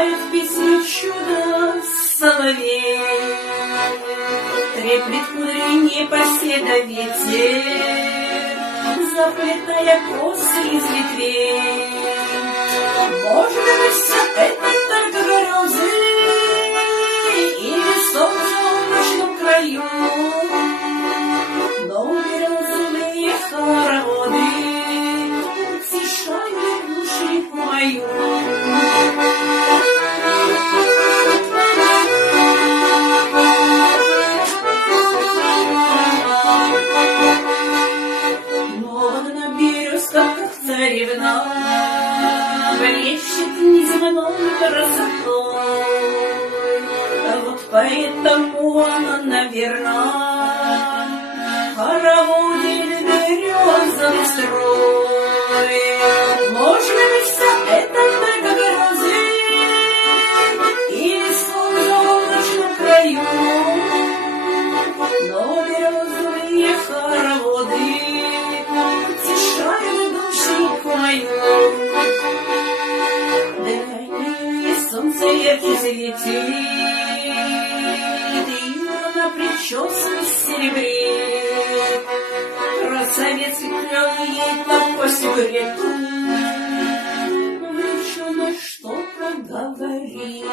Поет в песне чудо соловей, треплет кудри непоседа ветер, заплетая косы из ветвей. Может быть, все это только грозы или солнце в ночном краю, но березовые хороводы утешают душу мою. Царевна блещет неземной красотой, вот поэтому она, наверно, хороводит березовый строй. Может быть, все это только грозы или сон в солнечном краю, но березовые хороводы утешают душу мою. Дальнее солнце ярче светит, и луна причесывает серебрит. Красавец клён ей там по секрету увлеченно что-то говорит.